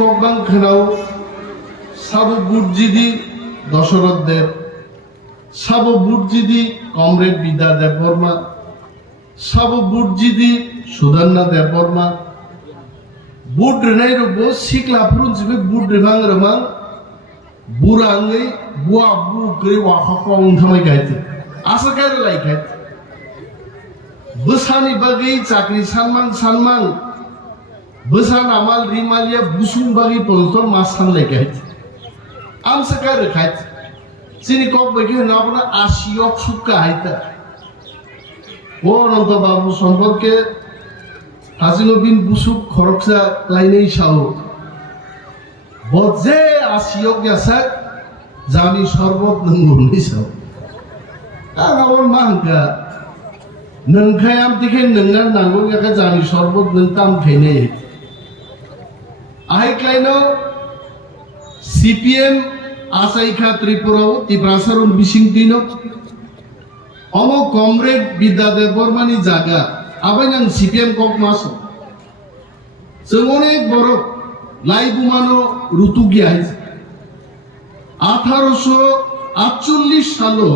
kokbang khenao sabo budjidi Dasharath Dev sabo budjidi Comrade Bidya Dev Burma sabo budjidi Sudarna Dev Burma bud renai robo sikla prun sibe bud remang remang burangai bua bu kre wa khakong thamai gaite asa kai lai gaite besani bagi chakri sanman besan amal rimalia busung bagi poltol masan lai gaite am sakai rekhait sini kok bagi na asiok sukka haita o nonto babu সম্পর্কে হাজিনুদ্দিন বুসুক খরকসা লাইনেই Sao বজে আসিওক গেছে জানি শরবত নঙ্গুনি Sao আর আমার মাহকা নংখায়াম দিকে নংনা নাঙ্গো গেছে জানি শরবত নংতাম খাইনে আই ক্লাইনো সিপিএম আসাইখা ত্রিপুরাও তিপ্রাসারুন বিসিং দিন অম কমরেড বিদ্যা দেব বর্মানি জায়গা আবাইনাং সিপিএম কক মাসো जों अनेक बर' लाई बुमानो रुतु गया 1848 सालो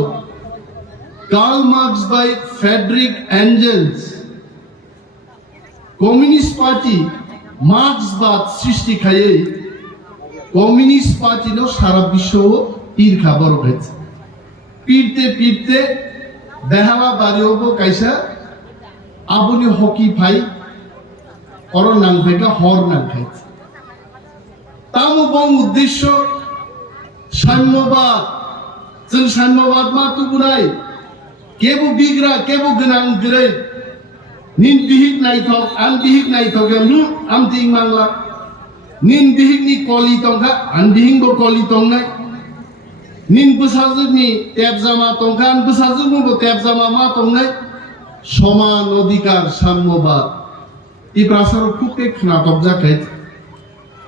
Karl Marx by Friedrich Engels communist party मार्क्सबाद सृष्टि खाये कम्युनिस्ट पार्टी नो सारा विश्व पीर खबर उठाइছে पीरते बेहावा बारियोबो काइसा आबुनि हकी फाइ और नांगफेका हर नांगखाइছে तामो बं उद्देश्य साम्यवाद जों साम्यवाद मा तुबुनाय केबो बिग्रा केबो गोनां गरै निन बिहिक नायथक आं बिहिक नायथक आम दिं मांगला निन बिहिक नि कलि तंखा आं बिहिं बो कलि तंनाय निन बसाजुनि तेबजामा तंखा आं बसाजुनि बो तेबजामा मा तंनाय समान अधिकार साम्यवाद Tiprasaru kuke knatok jaket,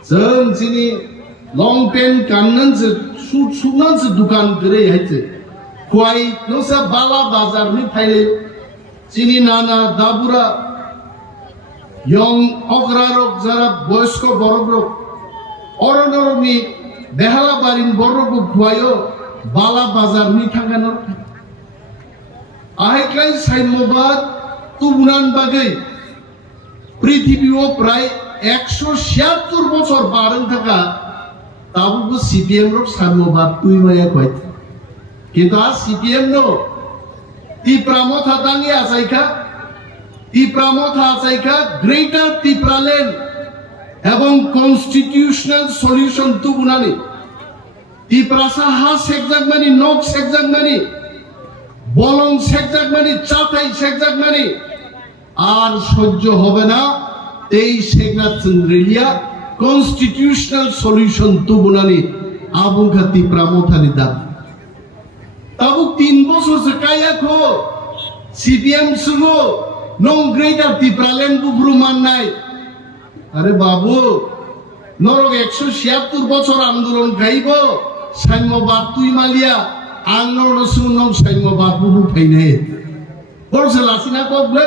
जों जिनि long pant kannan se sunan se dukan gere haite, kuai no sa bala bazar ni thaile, जिनि nana dabura, young ograrok jara boysko borobrok, oronor ni behala barin borobok kuayo bala bazar ni thanganor, aheklai saimobad tubunan bagai. পৃথিবীও প্রায় 176 বছর বারণ থাকা তাবু CPM rock সাম্যবাদ তুই মায়া কইতে কিন্তু আজ CPM নো তিপ্রামথা দাঙ্গে আসাইখা গ্রেটার তিপ্রাল্যান্ড এবং কনস্টিটিউশনাল সলিউশন তুবুনানি তিপ্রাসা হা সেকজাগমানি নক সেকজাগমানি বলং সেকজাগমানি চাতাই সেকজাগমানি আর সহ্য হবে না 23 সেগনাথ চন্দ্রেলিয়া কনস্টিটিউশনাল সলিউশন তুবুনানি আবুখা তিপ্রামথানি দাবি তাবু 3 বছর সে কায়াখো সিপিএম সুগো নং গ্রেটার তিপ্রাল্যান্ড বুব্রু মাননাই আরে বাবু নরক 176 বছর আন্দোলন খাইব সাম্যবাদ তুই মালিয়া আংনর সুনং সাম্যবাদ বুবু ফাইনে বলছে লাসিনা কবলে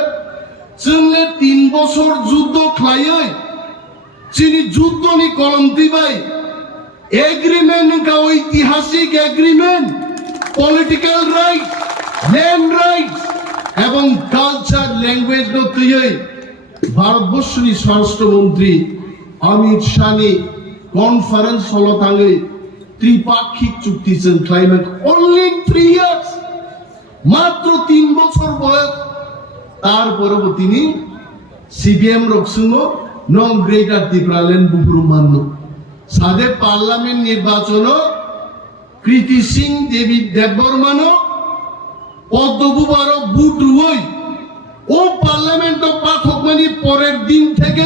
जोंले 3 বছর যুদ্ধ খাইयै চিনি যুদ্ধ নি কলম দিবাই এগ্রিমেন্ট কা ঐতিহাসিক agreement political right land right এবং কালচার ল্যাঙ্গুয়েজ নো তুই ভারতবর্ষনি স্বরাষ্ট্রমন্ত্রী অমিত শাহনি কনফারেন্স হলো তাঙ্গে ত্রিপাক্ষিক চুক্তি जों ক্লাইমেট অনলি 3 ইয়ার্স মাত্র 3 বছর বয়স তারপরেও তিনি সিপিএম রকসুঙ্গ নং গ্রেটার তিপ্রাল্যান্ড বুপুরু মান্য সাদে পার্লামেন্ট নির্বাচন কৃতি সিং দেববর্মান পদ্মবুবার বুট হই ও পার্লামেন্ট পাঠকমানি পরের দিন থেকে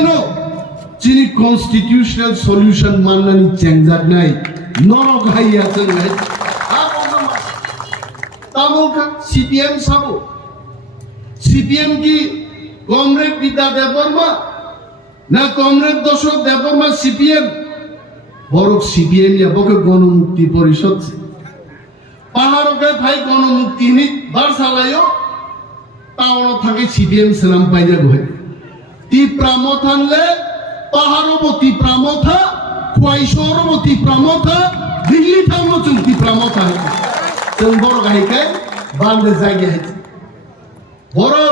যিনি কনস্টিটিউশনাল সলিউশন মান্নানি চেঞ্জাক নাই নরক হাইয়াছেন নাই তামুকা সিপিএম সাবো सीपीएम की कॉमरेड विद्या देवबर्मा ना कॉमरेड दशरथ देवबर्मा सीपीएम बरक सीपीएम या बके गणमुक्ति परिषद पहाड़ों के भाई गणमुक्ति नि बारसालायो टाउन थाके सीपीएम सेनाम पाइजा गए तिप्रामथानले पहाड़ों बो तिप्रामथा Kuaisoro Tipramota, Dilitamo Tipramota. Tungborg Hike, Bande Zaget. Boro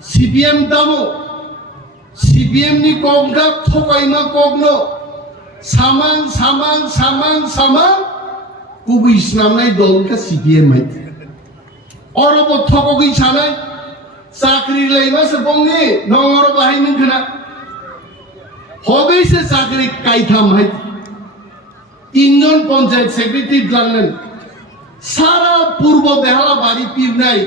CPM Damo, CPM ni Kogda, Tokaina Kogno, Saman, Kubu Islamai Dolka CPM. Orobo Tokogi Chanai, Sakri Levas Bongi, no Oroba Haimankana. Hobby se Sakri Kaitam Hai. Indian Panchayat Secretary London. Sara Purbo Behala Bari Pirnai.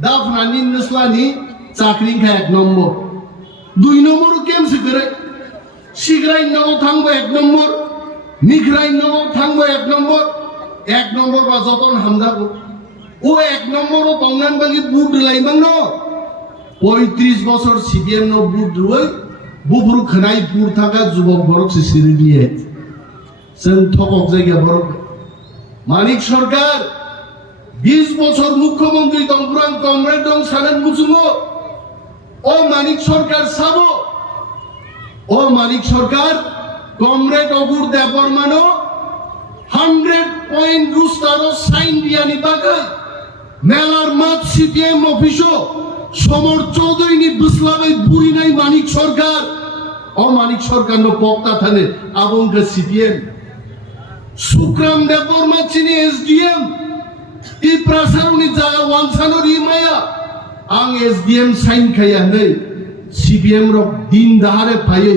Dafnani Nuslani, Sakri Kak number. Do you know more games? Sigrai no Tango at number. Nikrai no Tango at number. Ek number was upon Hamdago. ও এক নম্বরও কংগ্রেসবাগী বুট লাইমান ন ৩৫ বছর CPM ন বুট রই বুবরু খনাই পুর থাকা যুবক বরক সিসিরি দিয়ে সেন থপক জায়গা বরক মানিক সরকার ২০ বছর মুখ্যমন্ত্রী তংপুরান কংগ্রেস দং সালেন মুসুমো ও মানিক সরকার সাবো ও মানিক সরকার কংগ্রেস অগুর দেববর্মানো 100 পয়েন্ট রুস্তারো সাইন দিয়ানি বাগাই মেলার মাত সিপিএম অফিসও সমর চৌধুরী নি বুসলাবে বুড়ি নাই মানিক সরকার ও মানিক সরকার নো পক্তা থানে আবঙ্গ সিপিএম সুক্রাম দেববর্মা চিনি এসডিএম টিপ্রাসারুনি জায়গা ওয়ানসানো রিমায়া আং এসডিএম সাইন খাইয়া নেই সিপিএম র দিন দাহারে পাইয়ে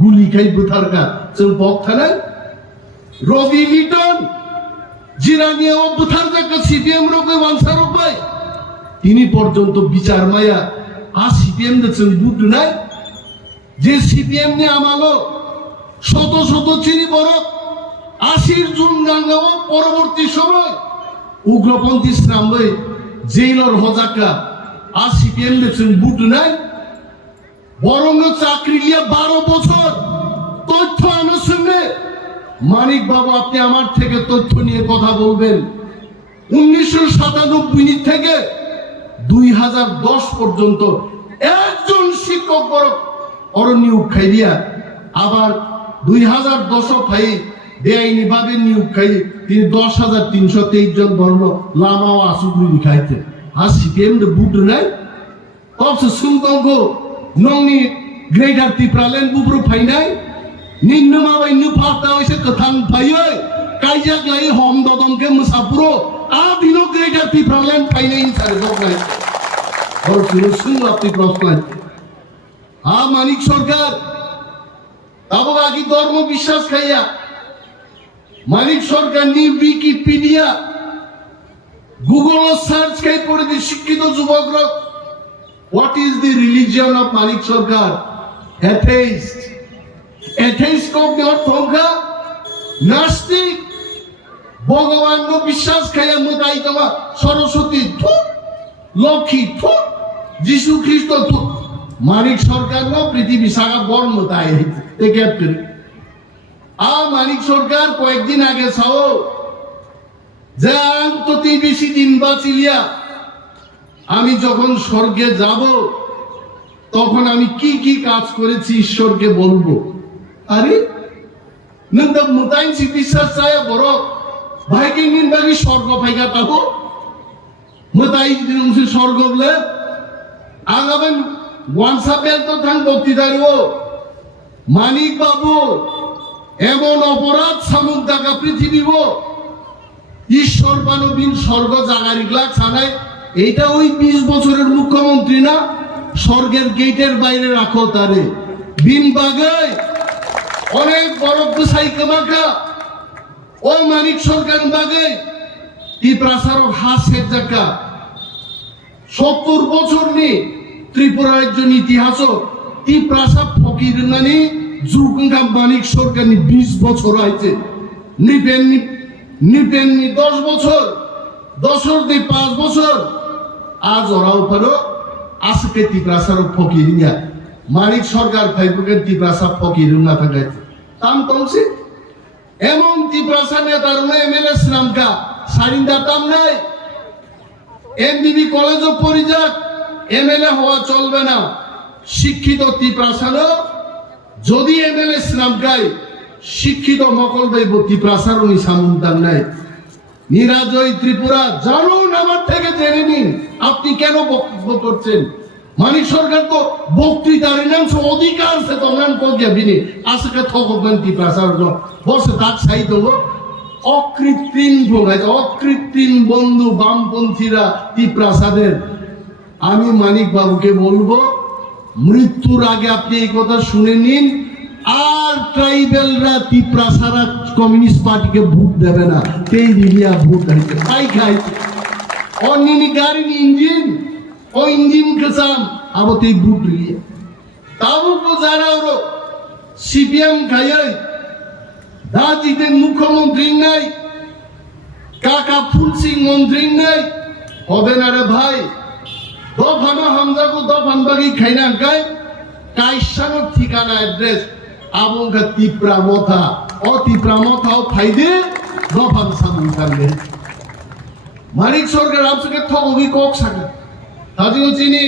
গুলি খাই বুথারকা जों পক্তা নাই রবি লিটন জিরানিয়া ও বুথারকা সিপিএম রকে ওয়ানসারো পাই তিনি পর্যন্ত বিচার মায়া আ সিপিএম দে जों বুট নাই যে সিপিএম নে আমালো শত শত চিনি বরক 80 জুন গাঙ্গাও পরবর্তী সময় উগ্রপন্থী নামে জেলর হজাকা আ সিপিএম দে जों বুট নাই বরং চাকরি লিয়া 12 বছর তথ্য আমার সঙ্গে মানিক বাবু আপনি আমার থেকে তথ্য নিয়ে কথা বলবেন 1997 থেকে 2010 পর্যন্ত একজন শিক্ষক বরক অরনিয়োগ খাইয়া আবার 2010 ফাই বেআইনি ভাবে নিয়োগ খাই তিনি 10,323 জন বর্ণ লামাও আসুগুলি খাইতে আর সিপিএম দে বুট নাই তবসে সুংগঙ্গো নংনি গ্রেটার টিপ্রাল্যান্ড বুব্রু ফাইনাই নিন্নমা বাই নুফাতা হইছে কথান ফাইয় কাইজাক লাই হম দদমকে মুসাপুরো আ দিনো গ্রেটার টিপ্রাল্যান্ড ফাইনাই সারে জগাই और फिर सुन अपनी प्रश्न हाँ मानिक सरकार तब आगे धर्म विश्वास खाइया मानिक सरकार नी विकिपीडिया गूगल सार्च खाई पड़े दी शिक्षित युवक what is the religion of Manik सरकार एथेइस्ट एथेइस्ट को अर्थ होगा नास्तिक भगवान को विश्वास खाइया मुदाई तमा सरस्वती लक्ष्मी যিশু খ্রিস্ট মানিক সরকার না পৃথিবী সারা বর্ম তাই ক্যাপ্টেন আ মানিক সরকার কয়েকদিন আগে চাও যে অন্ততি বেশি দিন বাঁচিলিয়া আমি যখন স্বর্গে যাব তখন আমি কি কি কাজ করেছি ঈশ্বরকে বলবো আরে নন্দা মুতাইন চিকিৎসা চায় বড় ভাইকে নিন বাকি স্বর্গ পাইগা পাবো মুতাই দিন স্বর্গ বলে আগাবেন ওয়ানসাপেল তো থাং বক্তৃতারও মানিক বাবু এমন অপরাধ সামুক দাগা পৃথিবীব ঈশ্বর মানবীন স্বর্গ জাগারিগলা ছানায় এইটা ওই 20 বছরের মুখ্যমন্ত্রী না স্বর্গের গেটের বাইরে রাখো তারে বিন বাগায় অনেক বড় সাইকে মাখা ও মানিক সরকার বাগায় টিপ্রাসার হাসের জায়গা 70 বছর নি ত্রিপুরা রাজ্য ইতিহাস টিপ্রাসা ফকির নানি জুগঙ্গা মানিক সরকার 20 বছর হয়েছে নিপেননি 10 বছর 5 বছর আজ ওরাও পারো আজকে টিপ্রাসার ফকির নিয়া মানিক সরকার ফাইবুকে টিপ্রাসা ফকির না থাকে তাম কমছে এমন টিপ্রাসা নেতার এমএলএ নামকা সারিন্দা তাম নাই এমবিবি কলেজও পরিযাক এমএলএ হওয়া চলবে না শিক্ষিত টিপ্রাসানো যদি এমএলএ নাম গায় শিক্ষিত মকল বাইব ত্রিপ্রাসারণী সামুদান নাই নিরাজয় ত্রিপুরা জানুন আমার থেকে জেনে নিন আপনি কেন বক্তব্য করছেন মানিক সরকার তো বক্তৃতার এনাংশ অধিকার সে তখন কগিয়া বিনি আজকে থকবেন ত্রিপ্রাসারণ বসে তার সাই দেবো অকৃত্রিম ভোগায় অকৃত্রিম বন্ধু বামপন্থীরা ত্রিপ্রাসাদের আমি মানিক বাবুকে বলবো মৃত্যুর আগে আপনি এই কথা শুনে নিন আর ট্রাইবেলরা ত্রিপ্রাসারা কমিউনিস্ট পার্টিকে ভোট দেবে না তেই রিলিয়া ভোট হয়েছে তাই খাইছে অনিনি গাড়ি ইঞ্জিন ও ইঞ্জিন কেসাম আবো তেই ভোট রিলিয়া তাবো তো যারা ওরো সিপিএম খাইয়ে দাজিতে মুখ্যমন্ত্রী নাই কাকা ফুল সিং মন্ত্রী নাই হবে না রে ভাই দফানো হামজাকু দফান বাগি খাইনা গায় কাইসানো ঠিকানা অ্যাড্রেস আবঙ্গা তিপ্রা মথা ও তিপ্রা মথাও ফাইদে দফান সামন কারবে মানিক সরকার আপসকে থগবি কক সাকা তাজিও চিনি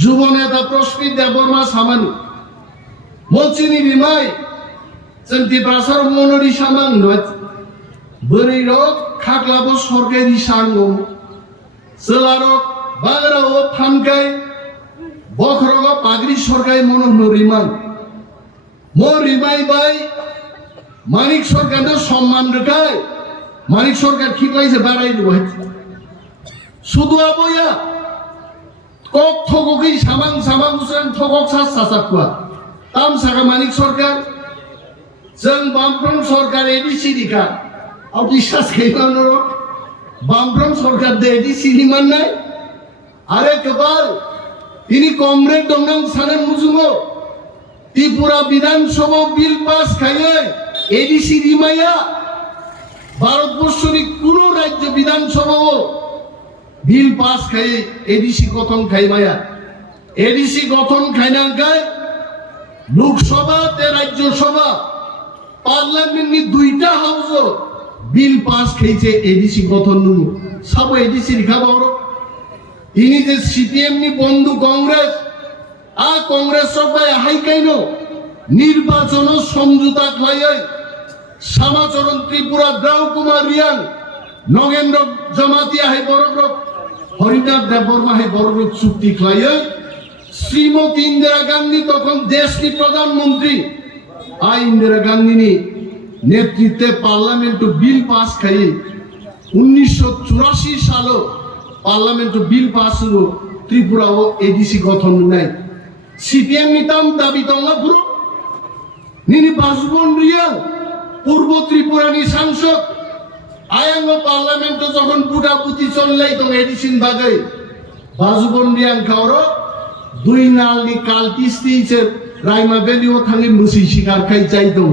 যুব নেতা প্রস্মিত দেববর্মা সামানি মচিনি বিমাই সেন্তি প্রাসার মনোরি সামাং নয় বরি রক খাকলাবো সরকারি সাঙ্গম সেলারক বাগরাও ফানকাই বখরগ পাগরি সরকারি মনোরিমান মরিমাই বাই মানিক সরকারের সম্মান রেখায় মানিক সরকার ঠিক লাগছে বাড়াই দেব শুধু আবইয়া কক থগকি সামাং সামাং উসেন থগক সাস সাসাকুয়া তাম সাকা মানিক সরকার जों बामफ्रम सरकार एडीसी दिखा और বিশ্বাস खाइबानो बामफ्रम सरकार दे एडीसी माननाय আরে কপাল তিনি কমরেড দংনাং সানেন মুজুমো ত্রিপুরা বিধানসভা বিল পাস খাইয়ে এডিসি রিমাইয়া ভারতবর্ষের কোন রাজ্য বিধানসভা বিল পাস খাইয়ে এডিসি গঠন খাইমায়া এডিসি গঠন খাইনাঙ্কায় লোকসভা তে রাজ্যসভা পার্লামেন্টনি দুইটা হাউস বিল পাস খেয়েছে এডিসি গঠন নুনু সব এডিসি রেখা বড় তিনি যে সিপিএম নি বন্ধু কংগ্রেস আর কংগ্রেস সবাই হাই কাইন নির্বাচন সমঝোতা খাইয়ে শ্যামাচরণ ত্রিপুরা দ্রাউ কুমার রিয়াং নগেন্দ্র জমাতিয়া হাই বড় হরিনাথ দেববর্মা হাই বড় চুক্তি খাইয়ে শ্রীমতী ইন্দিরা গান্ধী তখন দেশনি প্রধানমন্ত্রী आ इंदिरा गांधी ने नेतृत्वे पार्लियामेंट बिल पास खाई 1984 साल पार्लियामेंट बिल पास हुआ त्रिपुरा वो एडीसी गठन नहीं सीपीएम निताम दाबी दंगा पुरो निनी बाजुबन रिया पूर्व त्रिपुरा नि सांसद आयांग पार्लियामेंट जखन बुटा बुती चललाई तो एडीसी बागै बाजुबन रिया खावरो दुई नाल नि कालतिस्तिचे रायमा बेलियो थांगे मुसि शिकार खाई चाइ दो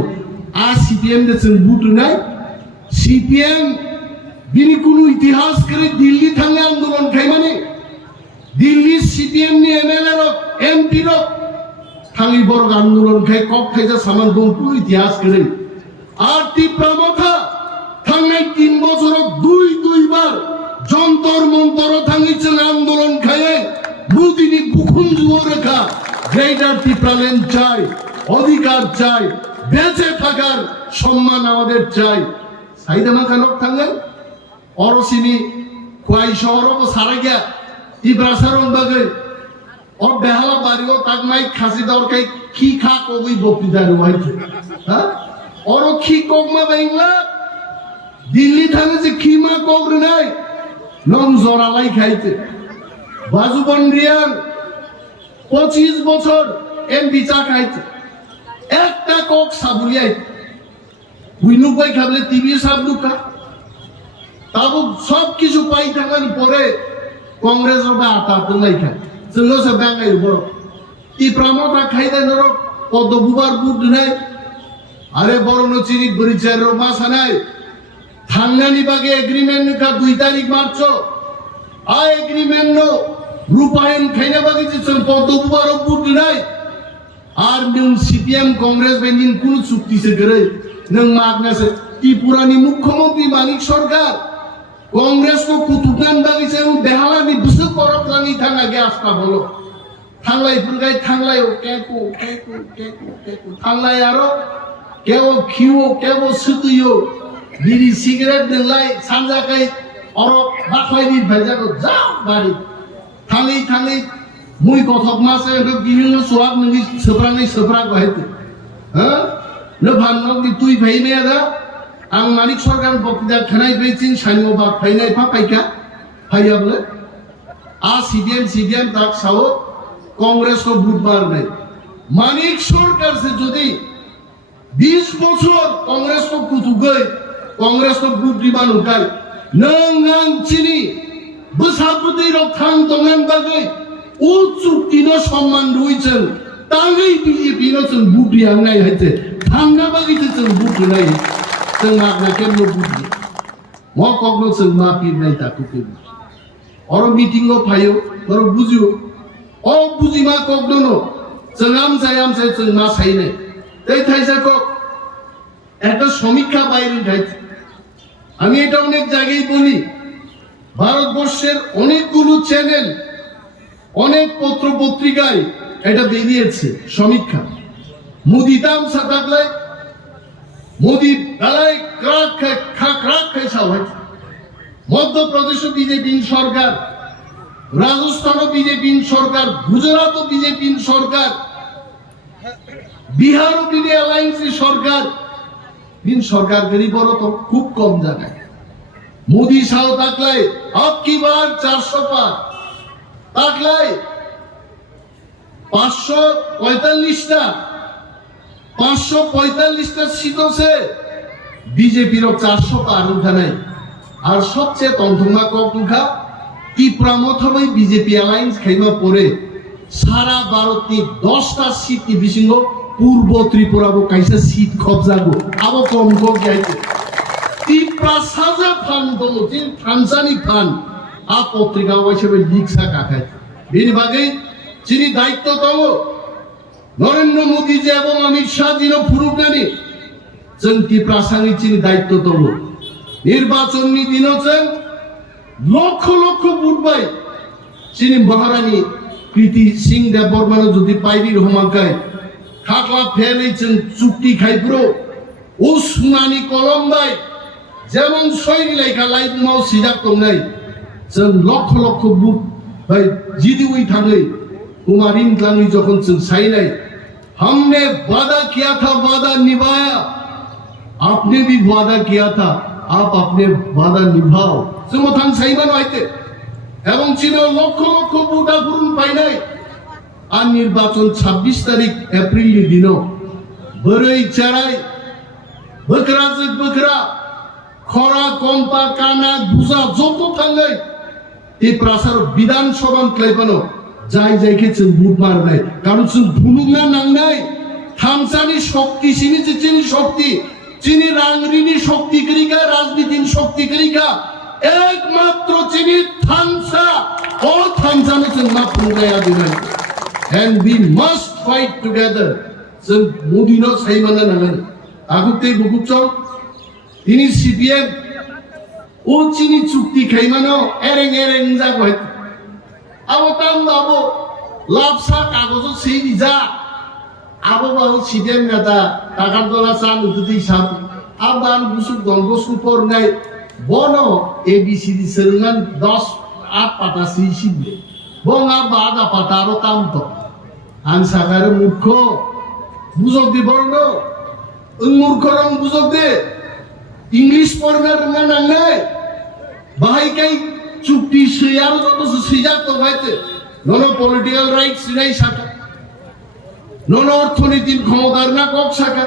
आ सीपीएम दे जों बुटु नाय सीपीएम बिनि कुनु इतिहास करे दिल्ली थांगे आंदोलन खाई माने दिल्ली सीपीएम नि एमएलए रो एमपी रो थांगे बर्ग आंदोलन खाई कक खाइजा सामान दं पुरु इतिहास करे আর তীব্রমথা থাঙ্গে 3 বছর দুই বার যন্তর মন্তর থাঙ্গিছে আন্দোলন খাইয়ে বুদিনি বুকুন জুও রেখা গ্রেটার টিপ্রাল্যান্ড চাই অধিকার চাই বেঁচে থাকার সম্মান আমাদের চাই সাইদামা কানক থাঙ্গে অরসিনি খোয়াই শহর সারা গিয়া টিপ্রাসারণ বাগে ও বেহালা বাড়িও তাক মাই খাসি দরকাই কি খা কবি বক্তৃতা রুয়াইছে হ্যাঁ और खी कोगमा बाइंगला दिल्ली थाने से खीमा कोग्र नहीं नम जोरा लाई खाइते बाजुबन रियान 25 বছর এমপি চা খাইতে একটা কক সাবুলিয়াই বুইনু কই খাবলে টিভি সাবলুকা তাবু সব কিছু পাই থাকার পরে কংগ্রেস বা আতা লাই খায় চলো সে ব্যাঙ্গাই বড় ই প্রামতা খাইতে নরক কত বুবার বুট নাই আরে বড় নচিনি পরিচয় মাসা নাই থাঙ্গানি বাগে এগ্রিমেন্ট কা 2 তারিখ মার্চ আ এগ্রিমেন্ট নো রূপায়ণ খাইনা বাগে যে কত বুবার বুট নাই আর নিউ সিপিএম কংগ্রেস বেঞ্জিন কোন চুক্তি সে করে নং মাগনাসে ত্রিপুরানি মুখ্যমন্ত্রী মানিক সরকার কংগ্রেস কো কুতুকান বাগে সে বেহালানি বুসে করত লানি থাঙ্গা গে আসতা বলো থাংলাই ফুলগাই থাংলাই ও কেকু থাংলাই আরো কেউ খিও কেউ সুতুইও বিড়ি সিগারেট দিলাই সানজাকাই অরক বাখলাইনি ভাইজাগো যাও বাড়ি থালি থালি মুই কথক মাসে বিভিন্ন সোয়াব নগি সপ্রাঙ্গি সপ্রাগ হইতে হ্যাঁ নে ভান্নগি তুই ভাই মেয়াদা आं मानिक सरकार बक्तिदा खनाय बेचिन साइनो बा फाइनाय फा पाइका फाइयाबले आ सीडीएम तक सावो कांग्रेस को बुधवार नहीं मानिक सरकार से जदि 20 বছর कांग्रेस को कुतुगै कांग्रेस को बुद्धिमान उकाय नों आं चिनि बसाबुदै रक थां दंगान बागै उ चुक्तिनो सम्मान रुइचों तांगै बीजेपी नो जों बुद्धि आंनाय हायते थांना बागै जों बुद्धि नाय जों मागना केमनो बुद्धि म कग्नो जों मा पिरनाय ताकु के और मीटिंग को फायो और बुझियो ओ बुझिमा कग्नो नो जों आमसाय जों मा साइनाय তাই থাইসাকো একটা সমীক্ষা বাইরে যাইছে আমি এটা অনেক জায়গায় বলি ভারতবর্ষের অনেকগুলো চ্যানেল অনেক পত্র পত্রিকায় এটা বেরিয়েছে সমীক্ষা মোদি দাম সাতাকলে মোদি গালাই ক্রাক খাক খাইছা হয়েছে মধ্যপ্রদেশ বিজেপি সরকার রাজস্থান বিজেপি সরকার গুজরাট বিজেপি সরকার बिहार में अलायंस सरकार इन सरकार गरीब तो खूब कम जगह मोदी साहब ताकलाय अब की बार 400 पार ताकलाय 545 सीटों से बीजेपी रो 400 पार उठाने और सबसे तंथुमा कौतुका त्रिपुरा बीजेपी अलायंस खेमा पड़े सारा भारत की 10टा सीट की बिसिंगो पूर्व त्रिपुरा को कैसे सीट कब्जा को अब कम को गया त्रिपुरा साजा फान दो जिन फ्रांसानी फान आप पत्रिका वैसे भी लीक सा काका बिन बागे जिनी दायित्व तो नरेंद्र मोदी जी एवं अमित शाह जी नो फुरुकानी जों त्रिपुरा सांगी जिनी दायित्व तो निर्वाचन नि दिनो जों लक्ष लक्ष भोट बाय जिनी महारानी कृति सिंह देव बर्मन जुदि पाइबि रहमांकाय खाखला फेलै जों चुक्ति खाइब्रो ओ सुनानि कलमबाय जेमन सयनि लेखा लाइफआव सिजाक दंनाय जों लक्ष लक्ष बुक बाय जिदिउइ थाङै कुमारिन लाङै जखन जों साइनाय हमने वादा किया था वादा निभाया आपने भी वादा किया था आप अपने वादा निभाओ जों थां साइमान आइते एवं चिनो लक्ष लक्ष बुटा गुरुन पाइनाय আর নির্বাচন 26 তারিখ এপ্রিল দিনো বড়ই চারাই বকরা বকরা খরা কম্পা কানা বুজা যত থাঙ্গাই এই প্রসার বিধানসভা ক্লাইবানো যাই যাইকে जों বুট মার নাই কারণ जों ভুলুগনা নাংনাই থামসানি শক্তি চিনি শক্তি চিনি রাংরিনি শক্তি করিকা রাজনীতির শক্তি করিকা একমাত্র চিনি থামসা ও থামসানো जों मा পুঙ্গায়া দিনাই and we must fight together जों मोदी नो साइमाना नांगोन आगुते बुकुचों इनि सीपीएम ओ चिनि चुक्ति खाइमानो एरें जागो है अब ताम बाबो लापसा कागज सेनि जा अब बाबो सीपीएम नाता टाकार दला सान उतुति साप अब बान बुसुक दंगस कुपर नाय बनो एबीसीडी सोलोंगान 10 8 पाता सिसिबे बंगा बादा पातारो ताम तो आं सागारे मूर्ख बुझक दे बर्नो मूर्ख रंग बुझक दे इंग्लिश पढ़ना रोंगा नांगनाय बाहायकाय चुक्ति सैयारो जतो सैजाक तो बायते ननो पलिटिकल राइट्स सिनाय साका ननो अर्थनीतिर क्षमतार ना কক साका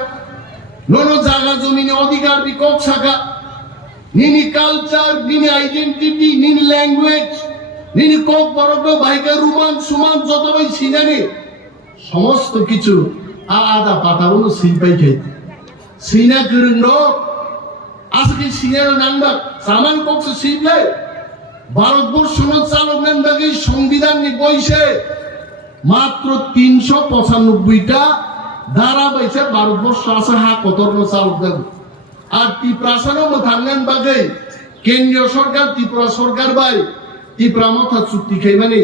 ननो जागा जमिने अधिकार बि কক साका निनि कालचार निनि आइडेंटिटी निनि लैंग्वेज निनि কক बरक बाहायका रुमान सुमान जतो बाय सिनानि समस्त किछु आदा पाताबो सिनपाइ खाइते सिना गोरों न आजके सिनानो नांबा सामान कक्ष सिनलाय भारतबर्ष नो चालकनान बागै संविधाननि बयसे मात्र 395टा धारा बायसे भारतबर्ष आसे हा कतरनो चालकनान আর ত্রিপুরাসানো মথাঙ্গান বাগै কেন্দ্রীয় সরকার ত্রিপুরা সরকার বাই ত্রিপুরা মথা চুক্তি খাই মানে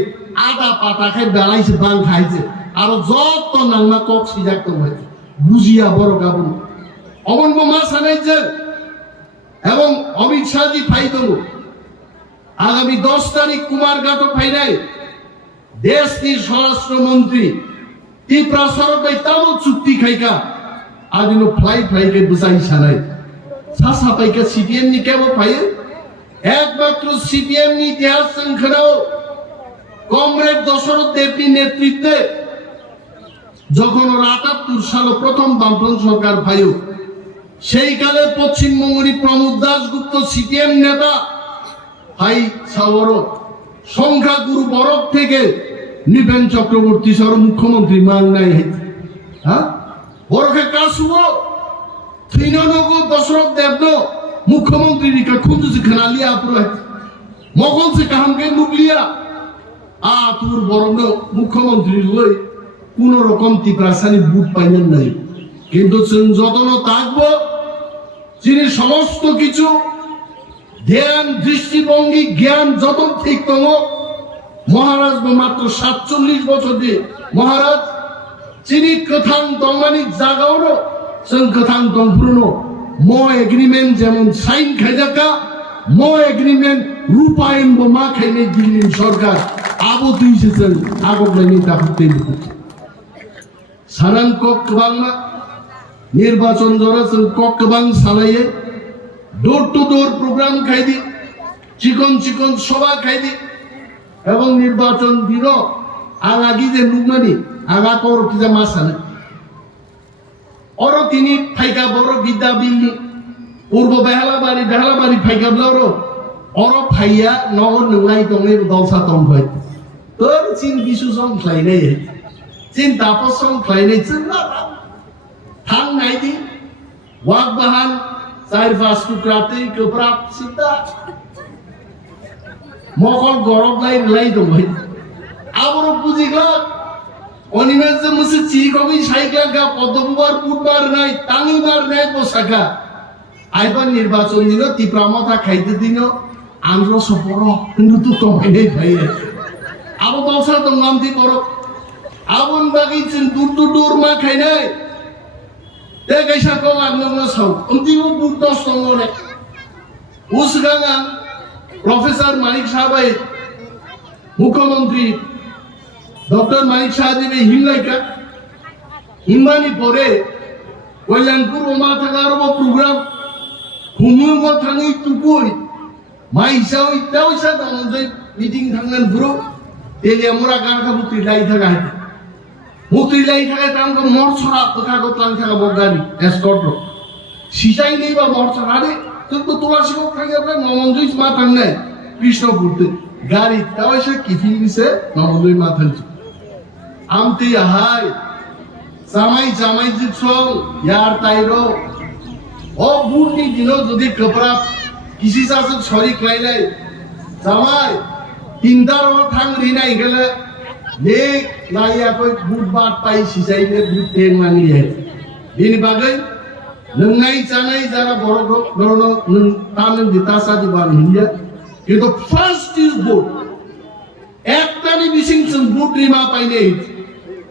আদা পাতা খাই বেলাইছে বাং খাইছে আর যত নাংনা কক সিজাক তো হইছে বুঝিয়া বড় গাবন অমন মা সানাইছেন এবং অমিত শাহজি ফাই দল আগামী 10 তারিখ কুমারঘাটও ফাইনাই দেশনি স্বরাষ্ট্রমন্ত্রী ত্রিপুরা সরকার তাও চুক্তি খাইকা আদিনো ফ্লাইকে বুঝাই সানাই সাসা পাইকা সিপিএম নি কেবল ফাইয়ে একমাত্র সিপিএম নি ইতিহাস সংখ্যাও কমরেড দশরথ দেবনী নেতৃত্বে যখন 78 সালে প্রথম বামফ্রন্ট সরকার ফাইও সেই কালে পশ্চিমবঙ্গের প্রমোদ দাশগুপ্ত সিপিএম নেতা ভাই সাবর সংখ্যাগুরু বরফ থেকে নৃপেন চক্রবর্তী সহ মুখ্যমন্ত্রী মান নাই হ্যাঁ বরফে কাশুব থিননগো দশরথ দেবন মুখ্যমন্ত্রী রিকা খুঁজুছি খানালিয়া পুরো মগল সে কাহামকে নুকলিয়া তুর বরণ মুখ্যমন্ত্রী লই কোন রকম ত্রিপ্রাসানি বুট পাইলেন নাই কিন্তু যতন থাকবো যিনি সমস্ত কিছু ধ্যান দৃষ্টিভঙ্গি জ্ঞান যত ঠিক তম মহারাজ মাত্র 47 বছর দিয়ে মহারাজ যিনি কথাং দমানি জাগাওনো जों কথাং দমপুরনো মো এগ্রিমেন্ট যেমন সাইন খাইজাকা মো এগ্রিমেন্ট রূপায়ণ মা খাইনে দিল্লি সরকার আবো তুইছেন আগবলানি দাফতে সারান কক্বাংনা নির্বাচন জরা जों কক্বাং সালায়ে ডোর টু ডোর প্রোগ্রাম খাইদি চিকন সভা খাইদি এবং নির্বাচন দিন আগি যে নুমানি আগা কর কিজা মাসানে অর তিনি ফাইকা বড় বিদ্যা বিল্লি পূর্ব বেহালাবাড়ি ফাইকা ব্লর অর ফাইয়া নগর নংলাই দংনে দলসা তং হয় তোর চিন বিশু সং খাইনে চিন তাপস সং খাইনে চিন না থাং নাইদি ওয়াক বাহান চার পাঁচ টুকরাতে গোপ্রাপ সিদ্ধা মকল গরব লাই দং হয় আবার বুঝিগলা অনিমেষ যে মুসে চিকবি সাইকেল গা পদ্মবার পুটবার নাই টাঙিবার নাই পোশাকা আইবার নির্বাচন দিন ত্রিপ্রামতা খাইতে দিন আন্দ্র সপর কিন্তু তো কমাই নেই ভাই আবো দলসা তো নামতি করো আবন বাকি দূর মা খাই নাই দেখ ऐसा को आगनो साउ अंतिम बुट दस तंगने उसगांगा प्रोफेसर मानिक साहब मुख्यमंत्री डॉक्टर मानिक साहब जी हिमलाइका हिमानी परे कल्याणपुर ओमा थागारो प्रोग्राम हुमुमो थाङै तुकुइ माइसाव इतावसा दंजै मिटिं थांगन ब्रो तेलियामुरा गारखा बुत्रि लाई थागा मुक्ति लाई थागा तांको मरछरा कोठाको तां थागा बगारी एस्कर्ट सिसाइ नै बा मरछरा रे तो तुलासीको थागा प्रा नमन्जुइ मा थांनाय कृष्णपुरते गाडी तावसा किफिन दिसे नमन्जुइ मा थांछ आमते हाय जामाई जिसं यार ताइरो ओ बुटनि दिनो जदि कपरा किसी सासक सरी क्लाइलाय जामाई तिनदार थां रिनाय गेले लेक लाया कोई बुट बाट पाइ सिसाइले बुट टें मानि है बिनि बागै नंगाय जानाय जारा बरगो नरनो नों तानन दितासा दिबान हिया किन्तु फर्स्ट इज बुट एकटानि बिसिं जों बुट रिमा पाइने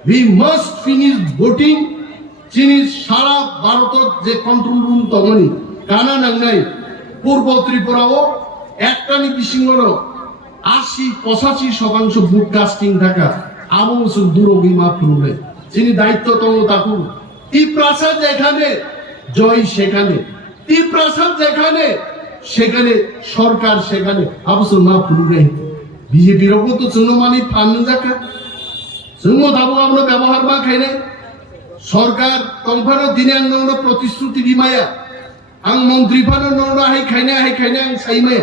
we must finish voting যিনি সারা ভারতের যে কন্ট্রোল রুম তমনি কানা নাংনাই পূর্ব ত্রিপুরাও একটানি বিশিঙ্গর 80-85% ভোট কাস্টিং থাকা আবংশ দুরবিমা ফুলে যিনি দায়িত্ব তম তাকু ত্রিপ্রাসাদ যেখানে জয় সেখানে ত্রিপ্রাসাদ যেখানে সেখানে সরকার সেখানে আবংশ না ফুলে বিজেপির ওপর তো চুনমানি ফান্ড জাকা जोंनो दाबो आमनो व्यवहार मा खाइने सरकार तंफानो दिने आंनो प्रतिश्रुति दिमाया आं मंत्री फानो नोनो हाय खाइने आं साइमे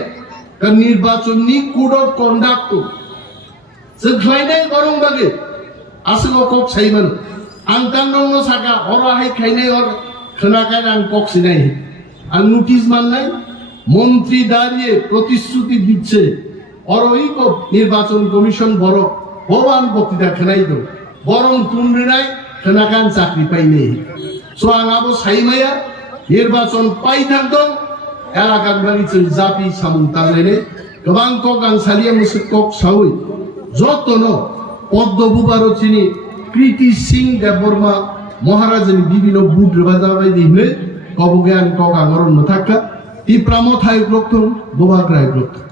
दा निर्वाचननि कोड अफ कन्डाक्ट जों खाइनाय गरम बागे आसो कक साइमोन आं तांनो साका अरा हाय खाइने अर खोनाकाय आं कक सिनाय आं नोटिस माननाय मंत्री दाঁড়িয়ে प्रतिश्रुति दिচ্ছে अरइको निर्वाचन कमिशन बरो भगवान बक्तिदा खोनाय दो बरं तुमरिनाय खोनाकान चाकरि पाइने सो आंबो साइमाया निर्वाचन पाइ थांदों एलाका बारि जों जापि सामुं तांलायने गोबां कक आं सालिया मुसु कक सावै जतनो पद्मभूषणी कृति सिंह देवबर्मा महाराजनि बिबिनो बुट रबाजाबाय दिने kau bukan kau kangoron mathaka Tipramo thai blok tu, buat gerai blok.